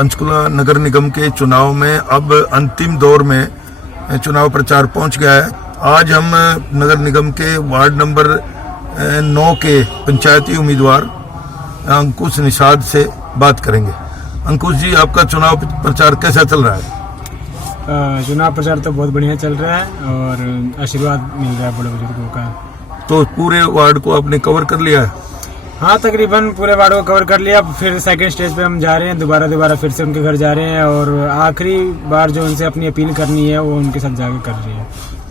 पंचकुला नगर निगम के चुनाव में अब अंतिम दौर में चुनाव प्रचार पहुंच गया है। आज हम नगर निगम के वार्ड नंबर 9 के पंचायती उम्मीदवार अंकुश निषाद से बात करेंगे। अंकुश जी, आपका चुनाव प्रचार कैसा चल रहा है? चुनाव प्रचार तो बहुत बढ़िया चल रहा है और आशीर्वाद मिल रहा है बड़े बुजुर्गों का। तो पूरे वार्ड को आपने कवर कर लिया है? हाँ, तकरीबन पूरे वार्ड को कवर कर लिया। फिर सेकंड स्टेज पे हम जा रहे हैं, दोबारा फिर से उनके घर जा रहे हैं और आखिरी बार जो उनसे अपनी अपील करनी है वो उनके साथ जाके कर रही है।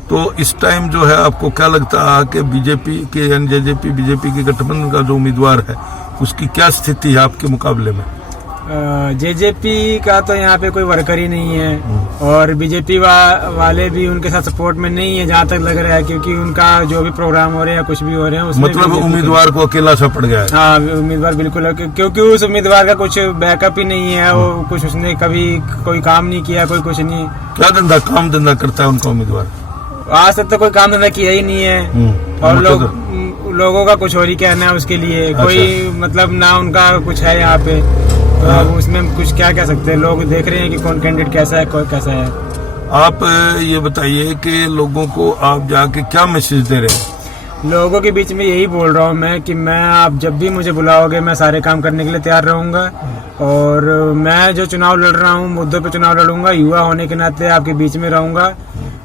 तो इस टाइम जो है आपको क्या लगता है कि बीजेपी के यानी जेजेपी बीजेपी के गठबंधन का जो उम्मीदवार है उसकी क्या स्थिति है आपके मुकाबले में? जेजेपी का तो यहाँ पे कोई वर्कर ही नहीं है और बीजेपी वाले भी उनके साथ सपोर्ट में नहीं है जहाँ तक लग रहा है, क्योंकि उनका जो भी प्रोग्राम हो रहे हैं कुछ भी हो रहे हैं उसमें मतलब उम्मीदवार को अकेला सा पड़ गया है। हाँ, उम्मीदवार बिल्कुल, क्योंकि उस उम्मीदवार का कुछ बैकअप ही नहीं है, वो कुछ उसने कभी कोई काम नहीं किया, कोई कुछ नहीं। क्या काम धंधा करता है उनका उम्मीदवार? आज तक तो कोई काम धंधा किया ही नहीं है और लोगों का कुछ और ही कहना है उसके लिए। कोई मतलब ना उनका कुछ है यहाँ पे, तो अब उसमें कुछ क्या कह सकते हैं। लोग देख रहे हैं कि कौन कैंडिडेट कैसा है, कौन कैसा है। आप ये बताइए कि लोगों को आप जाके क्या मैसेज दे रहे हैं? लोगों के बीच में यही बोल रहा हूँ मैं कि मैं आप जब भी मुझे बुलाओगे मैं सारे काम करने के लिए तैयार रहूंगा और मैं जो चुनाव लड़ रहा हूँ मुद्दों पे चुनाव लड़ूंगा। युवा होने के नाते आपके बीच में रहूंगा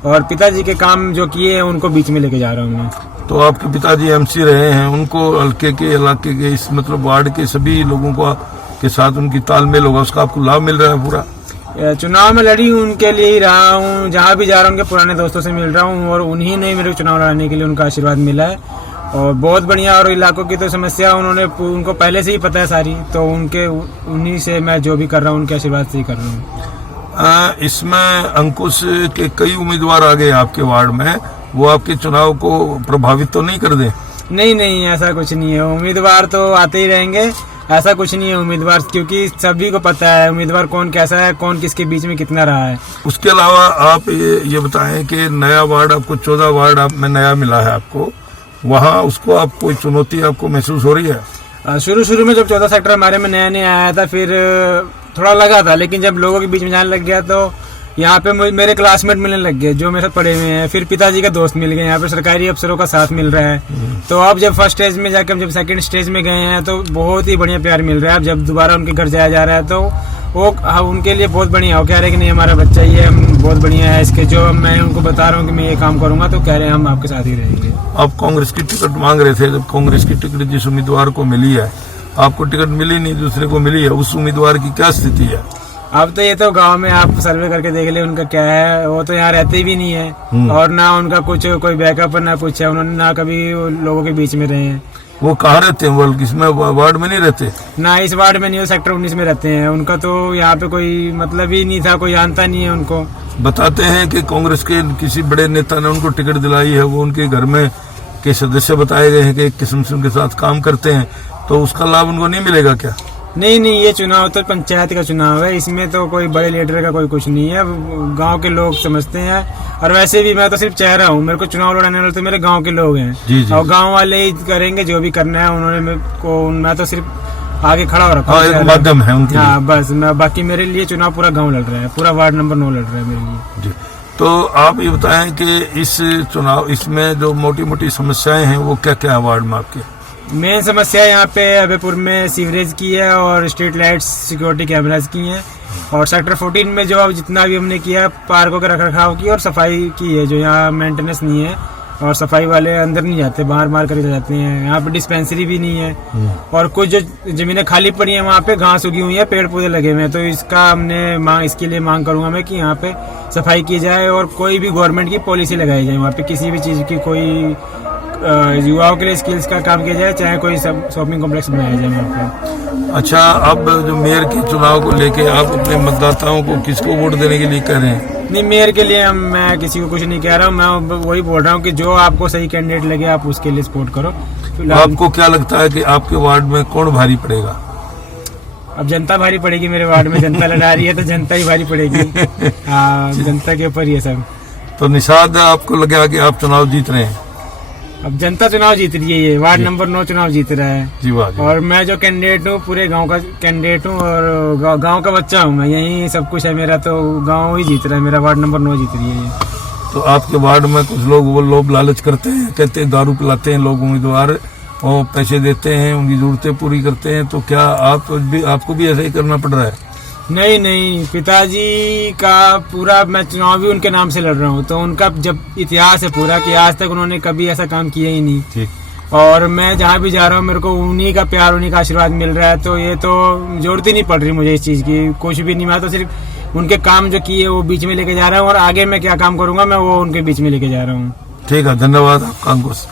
और पिताजी के काम जो किए हैं उनको बीच में लेके जा रहा हूँ मैं। तो आपके पिताजी एमसी रहे हैं, उनको हल्के के इलाके के इस मतलब वार्ड के सभी लोगों को के साथ उनकी तालमेल होगा, उसका आपको लाभ मिल रहा है पूरा? चुनाव में लड़ी उनके लिए ही रहा हूँ, जहाँ भी जा रहा हूँ उनके पुराने दोस्तों से मिल रहा हूँ और उन्हीं ने मेरे चुनाव लड़ाने के लिए उनका आशीर्वाद मिला है और बहुत बढ़िया। और इलाकों की तो समस्या उनको पहले से ही पता है सारी, तो उन्हीं से मैं जो भी कर रहा हूँ उनके आशीर्वाद से ही कर रहा हूँ। इसमें अंकुश के कई उम्मीदवार आ गए आपके वार्ड में, वो आपके चुनाव को प्रभावित तो नहीं कर दे? नहीं, ऐसा कुछ नहीं है। उम्मीदवार तो आते ही रहेंगे, ऐसा कुछ नहीं है उम्मीदवार, क्योंकि सभी को पता है उम्मीदवार कौन कैसा है, कौन किसके बीच में कितना रहा है। उसके अलावा आप ये बताएं कि नया वार्ड आपको 14 वार्ड आप में नया मिला है आपको, वहाँ उसको आप कोई चुनौती आपको महसूस हो रही है? शुरू में जब 14 सेक्टर हमारे में नया आया था फिर थोड़ा लगा था, लेकिन जब लोगों के बीच में जाने लग गया तो यहाँ पे मेरे क्लासमेट मिलने लग गए जो मेरे साथ पढ़े हुए हैं। फिर पिताजी का दोस्त मिल गए, यहाँ पे सरकारी अफसरों का साथ मिल रहा है। तो अब जब फर्स्ट स्टेज में जाकर जब सेकंड स्टेज में गए हैं तो बहुत ही बढ़िया प्यार मिल रहा है। अब जब दोबारा उनके घर जाया जा रहा है तो वो उनके लिए बहुत बढ़िया हो, कह रहे हैं कि नहीं हमारा बच्चा ही है, बहुत बढ़िया है इसके। जो मैं उनको बता रहा हूँ कि मैं ये काम करूंगा तो कह रहे हैं हम आपके साथ ही रहेंगे। आप कांग्रेस की टिकट मांग रहे थे, जब कांग्रेस की टिकट जिस उम्मीदवार को मिली है, आपको टिकट मिली नहीं, दूसरे को मिली है, उस उम्मीदवार की क्या स्थिति है? अब तो ये तो गांव में आप सर्वे करके देख ले उनका क्या है। वो तो यहाँ रहते भी नहीं है और ना उनका कुछ कोई बैकअप ना कुछ है, उन्होंने ना कभी लोगों के बीच में रहे हैं। वो कहाँ रहते हैं? वर्ल्ड किसमें वार्ड में नहीं रहते? ना इस वार्ड में नहीं, हो सेक्टर 19 में रहते हैं। उनका तो यहाँ पे कोई मतलब ही नहीं था, कोई जानता नहीं है उनको। बताते हैं कि कांग्रेस के किसी बड़े नेता ने उनको टिकट दिलाई है, वो उनके घर में के सदस्य बताए गए हैं कि एक किस्म से उनके साथ काम करते हैं, तो उसका लाभ उनको नहीं मिलेगा क्या? नहीं, ये चुनाव तो पंचायत का चुनाव है, इसमें तो कोई बड़े लीडर का कोई कुछ नहीं है। गांव के लोग समझते हैं और वैसे भी मैं तो सिर्फ चेहरा हूँ, मेरे को चुनाव लड़ाने वाले तो मेरे गांव के लोग हैं। जी। और गांव वाले ही करेंगे जो भी करना है। उन्होंने मैं तो सिर्फ आगे खड़ा हो रखा हूँ, माध्यम है उनके। हाँ बस, बाकी मेरे लिए चुनाव पूरा गाँव लड़ रहा है, पूरा वार्ड नंबर 9 लड़ रहा है मेरे लिए। जी। तो आप ये बताएं कि इस चुनाव इसमें जो मोटी मोटी समस्याएं हैं वो क्या क्या है वार्ड में आपके? मेन समस्या यहाँ पे अभयपुर में सीवरेज की है और स्ट्रीट लाइट्स सिक्योरिटी कैमरास की हैं और सेक्टर 14 में जो अब जितना भी हमने किया पार्कों के रखरखाव की और सफाई की है। जो यहाँ मेंटेनेंस नहीं है और सफाई वाले अंदर नहीं जाते, बाहर मार कर जाते हैं। यहाँ पे डिस्पेंसरी भी नहीं है और कुछ जो जमीनें खाली पड़ी हैं वहाँ पे घास उगी हुई है, पेड़ पौधे लगे हुए हैं। तो इसका इसके लिए मांग करूंगा मैं कि यहाँ पे सफाई की जाए और कोई भी गवर्नमेंट की पॉलिसी लगाई जाए वहाँ पे, किसी भी चीज की कोई युवाओं के लिए स्किल्स का काम किया जाए, चाहे कोई शॉपिंग कॉम्प्लेक्स बनाया जाए वहाँ पे। अच्छा, अब जो मेयर के चुनाव को लेके आप अपने मतदाताओं को किसको वोट देने के लिए कह रहे हैं? नहीं, मेयर के लिए मैं किसी को कुछ नहीं कह रहा हूँ, मैं वही बोल रहा हूँ कि जो आपको सही कैंडिडेट लगे आप उसके लिए सपोर्ट करो। आपको क्या लगता है कि आपके वार्ड में कौन भारी पड़ेगा? अब जनता भारी पड़ेगी मेरे वार्ड में, जनता लड़ा रही है तो जनता ही भारी पड़ेगी। हाँ, जनता के ऊपर ये सब। तो निषाद, आपको लगा कि आप चुनाव जीत रहे हैं? अब जनता चुनाव जीत रही है, ये वार्ड जी। नंबर 9 चुनाव जीत रहा है। जी वाह जी। और मैं जो कैंडिडेट हूँ पूरे गांव का कैंडिडेट हूँ और गांव का बच्चा हूँ मैं, यही सब कुछ है मेरा, तो गांव ही जीत रहा है मेरा, वार्ड नंबर 9 जीत रही है ये। तो आपके वार्ड में कुछ लोग वो लोभ लालच करते हैं, कहते हैं दारू पिलाते हैं लोग उम्मीदवार और पैसे देते हैं, उनकी जरूरतें पूरी करते हैं, तो क्या आपको भी ऐसा ही करना पड़ रहा है? नहीं नहीं, पिताजी का पूरा मैं चुनाव भी उनके नाम से लड़ रहा हूँ, तो उनका जब इतिहास है पूरा कि आज तक उन्होंने कभी ऐसा काम किया ही नहीं। ठीक। और मैं जहाँ भी जा रहा हूँ मेरे को उन्हीं का प्यार, उन्हीं का आशीर्वाद मिल रहा है, तो ये तो जरूरत ही नहीं पड़ रही मुझे इस चीज की, कुछ भी नहीं। मैं तो सिर्फ उनके काम जो किए वो बीच में लेके जा रहा हूँ, और आगे मैं क्या काम करूंगा मैं वो उनके बीच में लेके जा रहा हूँ। ठीक है, धन्यवाद आपका अंकुश।